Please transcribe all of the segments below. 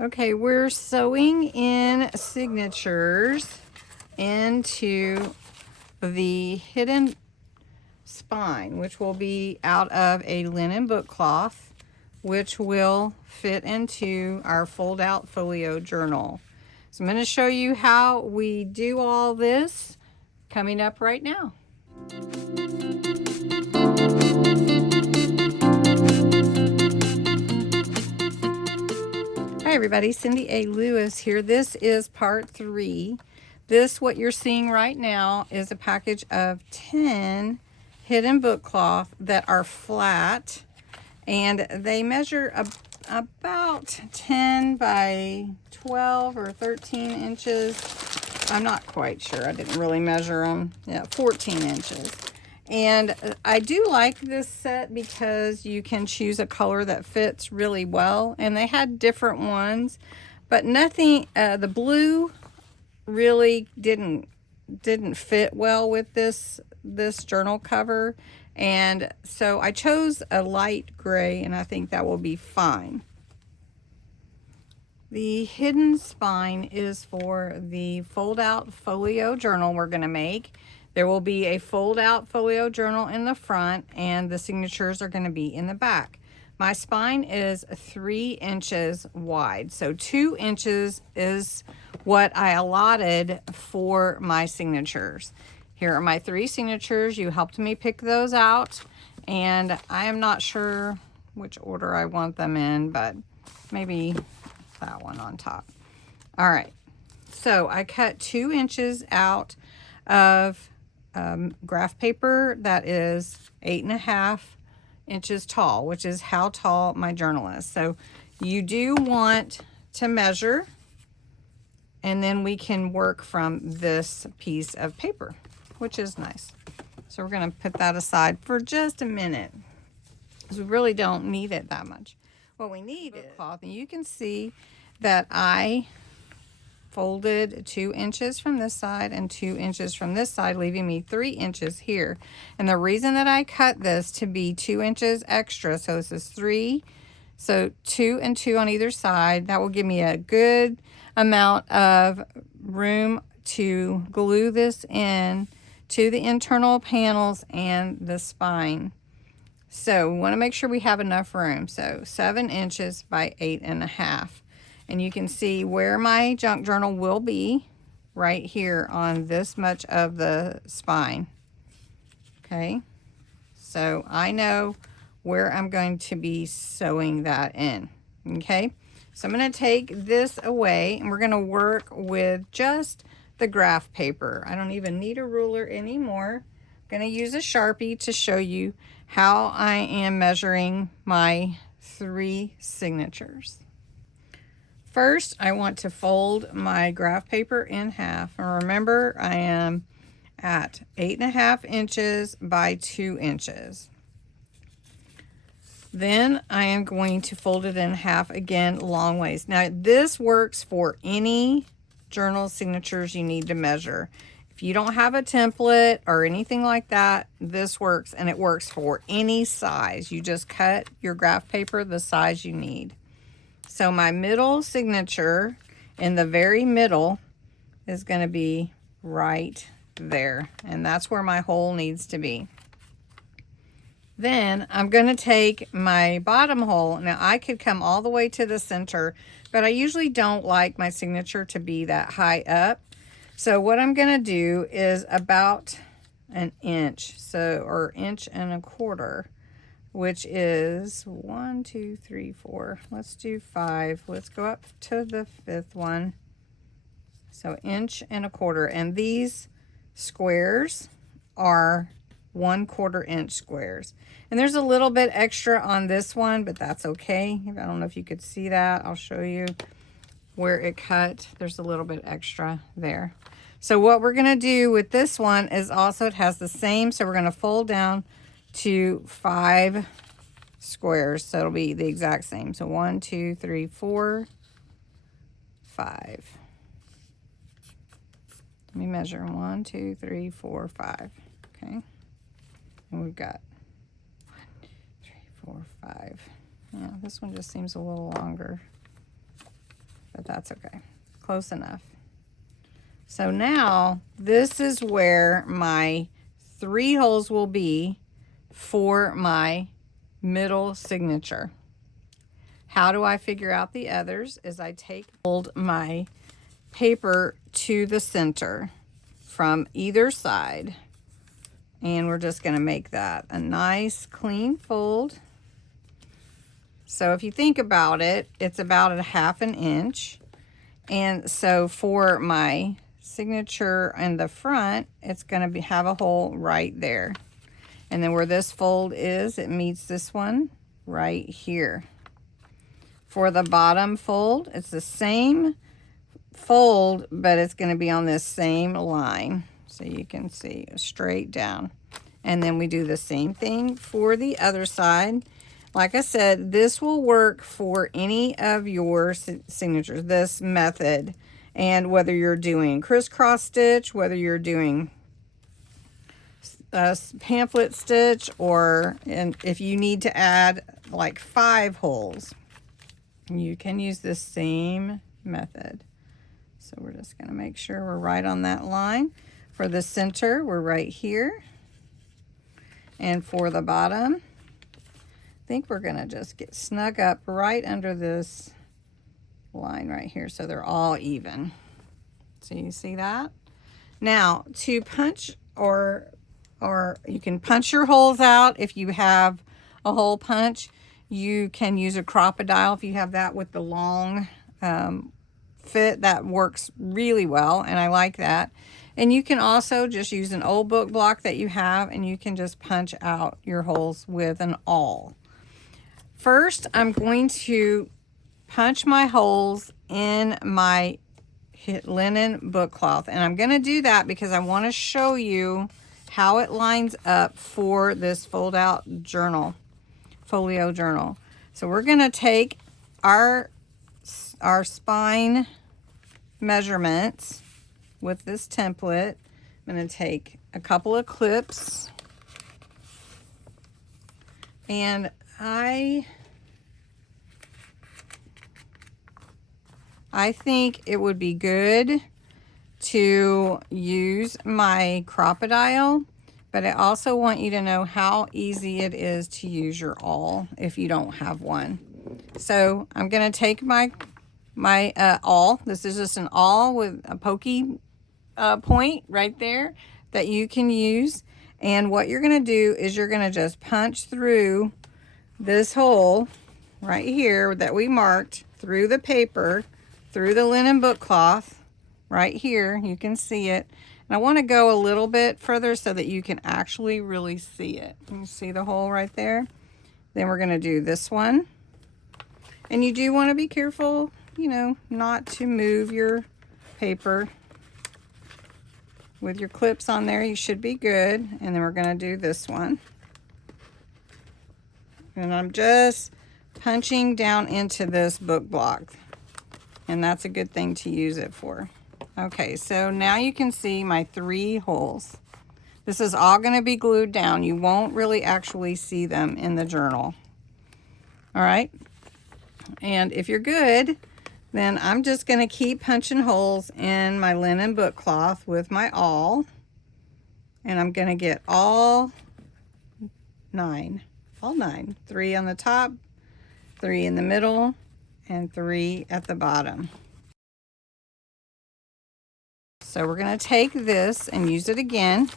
Okay, we're sewing in signatures into the hidden spine, which will be out of a linen book cloth, which will fit into our fold-out folio journal. So I'm going to show you how we do all this coming up right now. Hi everybody, Cindy A. Lewis here. This is part 3. What you're seeing right now is a package of 10 hidden book cloth that are flat, and they measure about 10 by 12 or 13 inches. I'm not quite sure. I didn't really measure them. Yeah, 14 inches. And I do like this set because you can choose a color that fits really well. And they had different ones, but nothing, the blue really didn't fit well with this journal cover. And so I chose a light gray, and I think that will be fine. The hidden spine is for the fold-out folio journal we're going to make. There will be a fold-out folio journal in the front, and the signatures are going to be in the back. My spine is 3 inches wide, so 2 inches is what I allotted for my signatures. Here are my 3 signatures. You helped me pick those out, and I am not sure which order I want them in, but maybe that one on top. All right, so I cut 2 inches out of graph paper that is 8.5 inches tall, which is how tall my journal is. So you do want to measure, and then we can work from this piece of paper, which is nice. So we're going to put that aside for just a minute, because we really don't need it that much. What we need is cloth, and you can see that I folded 2 inches from this side and 2 inches from this side, leaving me 3 inches here. And the reason that I cut this to be 2 inches extra, so this is 3, so 2 and 2 on either side, that will give me a good amount of room to glue this in to the internal panels and the spine. So we want to make sure we have enough room. So 7 inches by 8.5. And you can see where my junk journal will be right here on this much of the spine. Okay, so I know where I'm going to be sewing that in. Okay, so I'm going to take this away, and we're going to work with just the graph paper. I don't even need a ruler anymore. I'm going to use a Sharpie to show you how I am measuring my 3 signatures. First, I want to fold my graph paper in half. And remember, I am at 8.5 inches by 2 inches. Then I am going to fold it in half again, long ways. Now, this works for any journal signatures you need to measure. If you don't have a template or anything like that, this works, and it works for any size. You just cut your graph paper the size you need. So my middle signature in the very middle is going to be right there, and that's where my hole needs to be. Then I'm going to take my bottom hole. Now I could come all the way to the center, but I usually don't like my signature to be that high up. So what I'm going to do is about an inch, or 1.25 inches, which is 1, 2, 3, 4. Let's do 5. Let's go up to the 5th one. So 1.25 inches, and these squares are 1/4 inch squares. And there's a little bit extra on this one, but that's okay. I don't know if you could see that. I'll show you where it cut. There's a little bit extra there. So what we're going to do with this one is also, it has the same, so we're going to fold down to 5 squares, so it'll be the exact same. So 1, 2, 3, 4, 5. Let me measure. 1, 2, 3, 4, 5. Okay, and we've got 1, 2, 3, 4, 5. Yeah, this one just seems a little longer. but that's okay. Close enough. So now this is where my 3 holes will be for my middle signature. How do I figure out the others? Is I hold my paper to the center from either side, and we're just going to make that a nice clean fold. So if you think about it, it's about a 1/2 inch. And so for my signature in the front, it's going to have a hole right there. And then where this fold is, it meets this one right here. For the bottom fold, it's the same fold, but it's going to be on this same line. So you can see straight down. And then we do the same thing for the other side. Like I said, this will work for any of your signatures, this method. And whether you're doing crisscross stitch, whether you're doing a pamphlet stitch, or if you need to add like 5 holes, you can use this same method. So we're just going to make sure we're right on that line. For the center, we're right here. And for the bottom, I think we're going to just get snug up right under this line right here so they're all even. So you see that? Now, to punch, or you can punch your holes out if you have a hole punch. You can use a crocodile if you have that with the long fit. That works really well, and I like that. And you can also just use an old book block that you have, and you can just punch out your holes with an awl. First, I'm going to punch my holes in my linen book cloth, and I'm going to do that because I want to show you how it lines up for this fold out journal, folio journal. So we're going to take our spine measurements with this template. I'm going to take a couple of clips, and I think it would be good to use my crocodile, but I also want you to know how easy it is to use your awl if you don't have one. So I'm going to take my awl. This is just an awl with a pokey point right there that you can use. And what you're going to do is you're going to just punch through this hole right here that we marked, through the paper, through the linen book cloth right here. You can see it. And I want to go a little bit further so that you can actually really see it. You see the hole right there? Then we're going to do this one. And you do want to be careful, you know, not to move your paper. With your clips on there, you should be good. And then we're going to do this one. And I'm just punching down into this book block. And that's a good thing to use it for. Okay, so now you can see my 3 holes. This is all going to be glued down. You won't really actually see them in the journal. All right. And if you're good, then I'm just going to keep punching holes in my linen book cloth with my awl. And I'm going to get all 9. 3 on the top, 3 in the middle, and 3 at the bottom. So we're going to take this and use it again.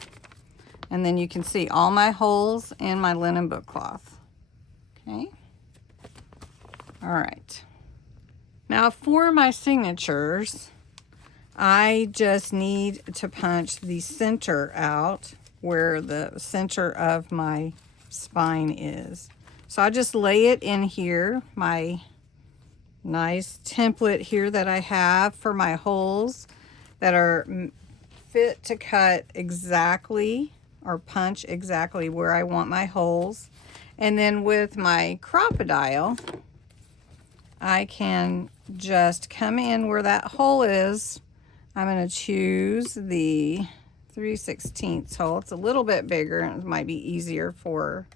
And then you can see all my holes in my linen book cloth. Okay. All right. Now for my signatures, I just need to punch the center out where the center of my spine is. So I just lay it in here, my nice template here that I have for my holes that are fit to cut exactly or punch exactly where I want my holes. And then with my crocodile, I can just come in where that hole is. I'm going to choose the 3/16 hole. It's a little bit bigger and it might be easier for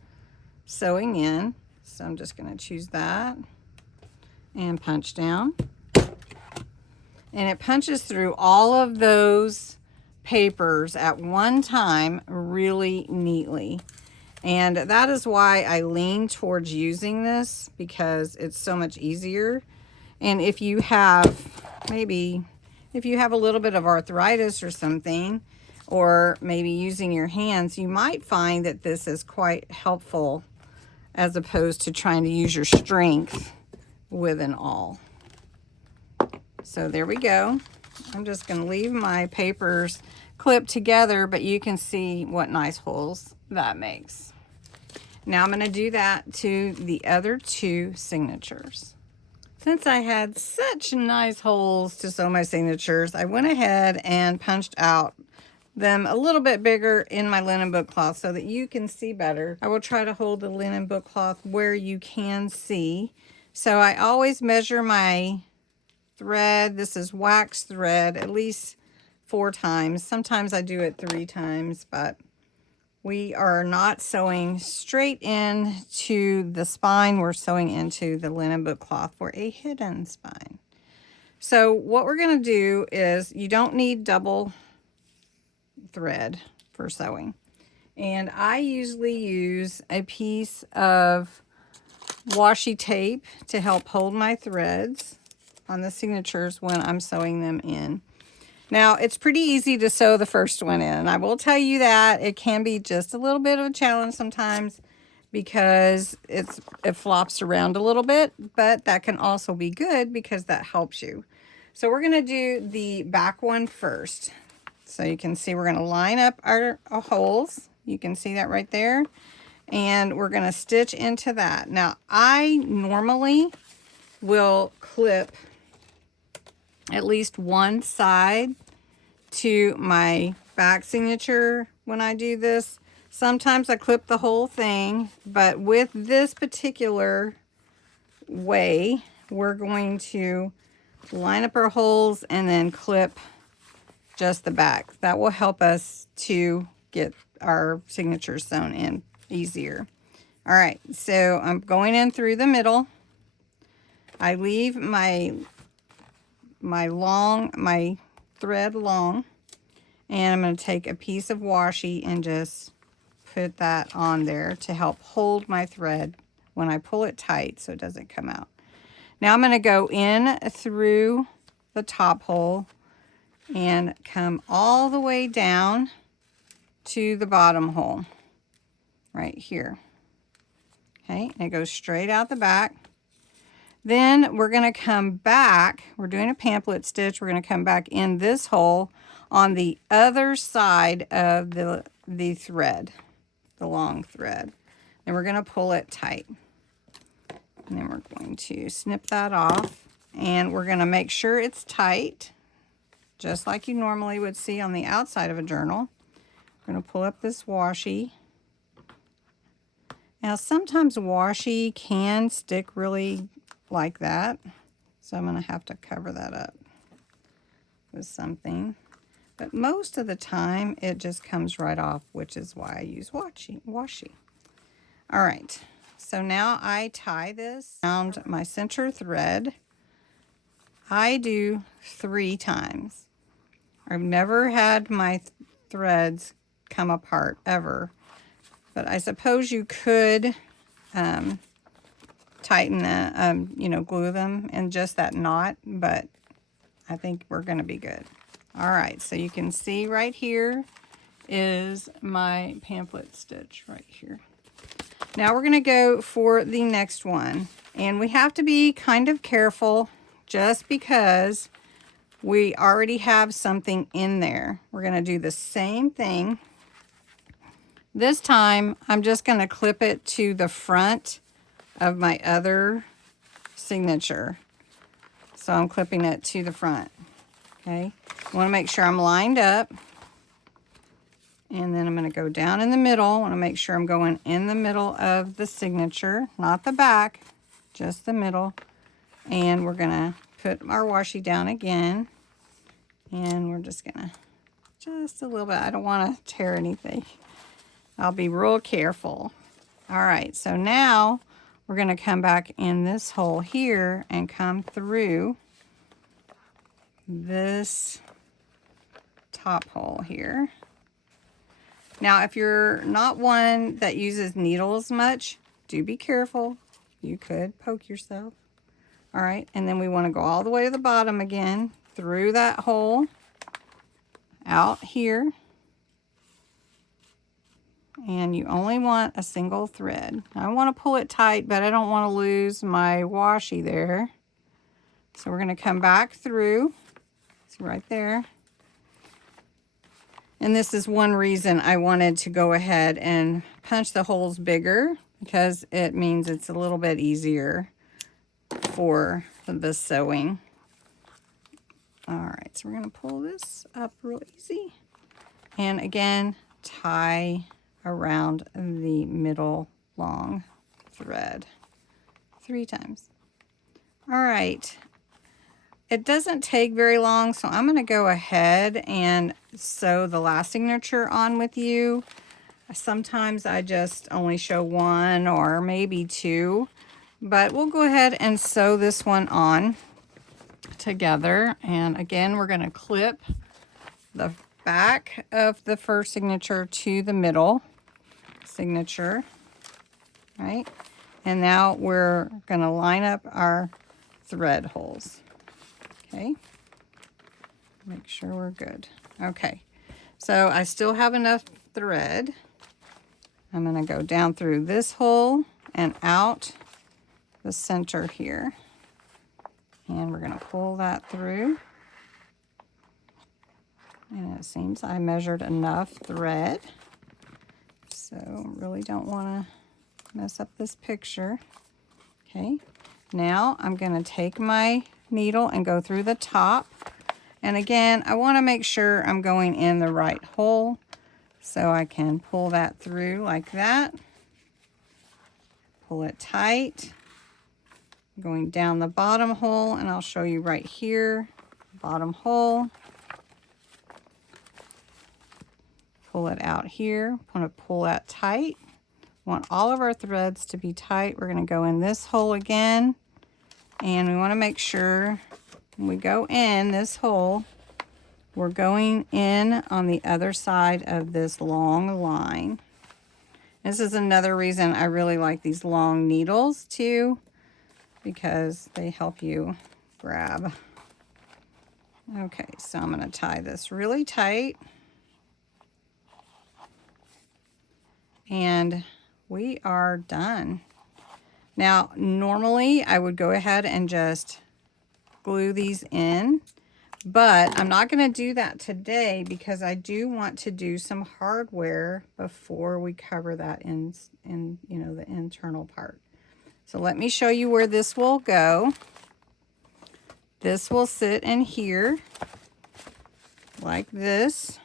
sewing in. So I'm just going to choose that and punch down. and it punches through all of those papers at one time really neatly. And that is why I lean towards using this, because it's so much easier. And if you have, maybe if you have a little bit of arthritis or something, or maybe using your hands, you might find that this is quite helpful as opposed to trying to use your strength with an awl. So there we go. I'm just going to leave my papers clipped together, but you can see what nice holes that makes. Now I'm going to do that to the other two signatures. Since I had such nice holes to sew my signatures, I went ahead and punched out them a little bit bigger in my linen book cloth so that you can see better. I will try to hold the linen book cloth where you can see. So I always measure my thread. This is wax thread at least 4 times. Sometimes I do it 3 times, but we are not sewing straight into the spine. We're sewing into the linen book cloth for a hidden spine. So what we're going to do is, you don't need double thread for sewing. And I usually use a piece of washi tape to help hold my threads on the signatures when I'm sewing them in. Now, it's pretty easy to sew the first one in. I will tell you that it can be just a little bit of a challenge sometimes because it flops around a little bit, but that can also be good because that helps you. So we're going to do the back one first. So you can see we're going to line up our holes. You can see that right there. And we're going to stitch into that. Now, I normally will clip at least one side to my back signature when I do this. Sometimes I clip the whole thing, but with this particular way, we're going to line up our holes and then clip just the back. That will help us to get our signatures sewn in easier. All right, so I'm going in through the middle. I leave my thread long, and I'm going to take a piece of washi and just put that on there to help hold my thread when I pull it tight so it doesn't come out. Now I'm going to go in through the top hole and come all the way down to the bottom hole right here. Okay, and it goes straight out the back. Then we're going to come back. We're doing a pamphlet stitch. We're going to come back in this hole on the other side of the thread, the long thread. And we're going to pull it tight. And then we're going to snip that off. And we're going to make sure it's tight, just like you normally would see on the outside of a journal. We're going to pull up this washi. Now, sometimes washi can stick really like that, so I'm going to have to cover that up with something. But most of the time, it just comes right off, which is why I use washi. All right, so now I tie this around my center thread. I do 3 times. I've never had my threads come apart, ever. But I suppose you could tighten, glue them in just that knot, but I think we're going to be good. All right, so you can see right here is my pamphlet stitch right here. Now we're going to go for the next one, and we have to be kind of careful just because we already have something in there. We're going to do the same thing. This time, I'm just going to clip it to the front of my other signature. So I'm clipping it to the front. Okay, I want to make sure I'm lined up. And then I'm going to go down in the middle. I want to make sure I'm going in the middle of the signature, not the back, just the middle. And we're going to put our washi down again. And we're just going to, just a little bit. I don't want to tear anything. I'll be real careful. All right, so now we're going to come back in this hole here and come through this top hole here. Now, if you're not one that uses needles much, do be careful. You could poke yourself. All right, and then we want to go all the way to the bottom again, through that hole, out here. And you only want a single thread. I want to pull it tight, but I don't want to lose my washi there. So we're going to come back through. See right there. And this is one reason I wanted to go ahead and punch the holes bigger, because it means it's a little bit easier for the sewing. All right, so we're going to pull this up real easy. And again, tie around the middle long thread 3 times. All right. It doesn't take very long, so I'm going to go ahead and sew the last signature on with you. Sometimes I just only show 1 or maybe 2, but we'll go ahead and sew this one on together. And again, we're going to clip the back of the first signature to the middle signature, right? And now we're going to line up our thread holes. Okay, make sure we're good. Okay, so I still have enough thread. I'm going to go down through this hole and out the center here. And we're going to pull that through. And it seems I measured enough thread. So really don't want to mess up this picture. Okay, now I'm going to take my needle and go through the top. And again, I want to make sure I'm going in the right hole, so I can pull that through like that. Pull it tight. Going down the bottom hole, and I'll show you right here, bottom hole. Pull it out here. Want to pull that tight. Want all of our threads to be tight. We're going to go in this hole again. And we want to make sure when we go in this hole, we're going in on the other side of this long line. This is another reason I really like these long needles too, because they help you grab. Okay, so I'm going to tie this really tight. And we are done. Now, normally I would go ahead and just glue these in, but I'm not going to do that today because I do want to do some hardware before we cover that in you know, the internal part. So let me show you where this will go. This will sit in here like this.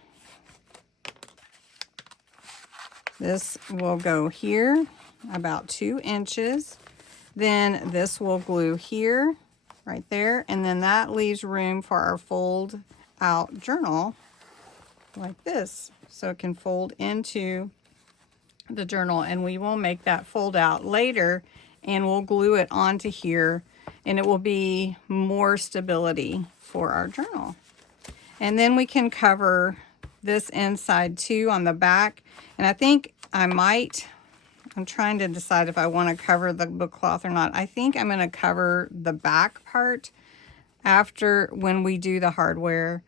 This will go here about 2 inches. Then this will glue here, right there, and then that leaves room for our fold out journal like this. So it can fold into the journal, and we will make that fold out later, and we'll glue it onto here, and it will be more stability for our journal. And then we can cover this inside too on the back. And I think I might, I'm trying to decide if I want to cover the book cloth or not. I think I'm going to cover the back part after when we do the hardware,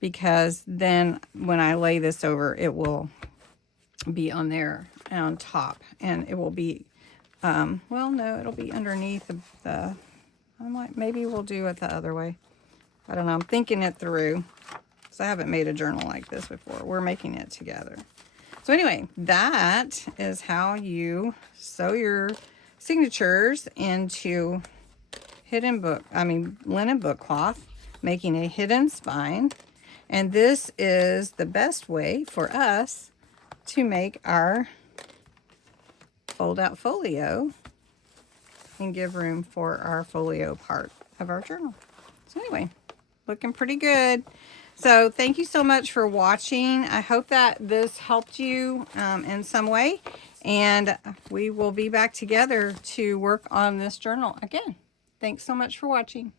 because then when I lay this over, it will be on there on top, and it will be, well, no, it'll be underneath the maybe we'll do it the other way. I don't know. I'm thinking it through, because I haven't made a journal like this before. We're making it together. So anyway, that is how you sew your signatures into linen book cloth, making a hidden spine. And this is the best way for us to make our fold-out folio and give room for our folio part of our journal. So anyway, looking pretty good. So thank you so much for watching. I hope that this helped you in some way, and we will be back together to work on this journal again. Thanks so much for watching.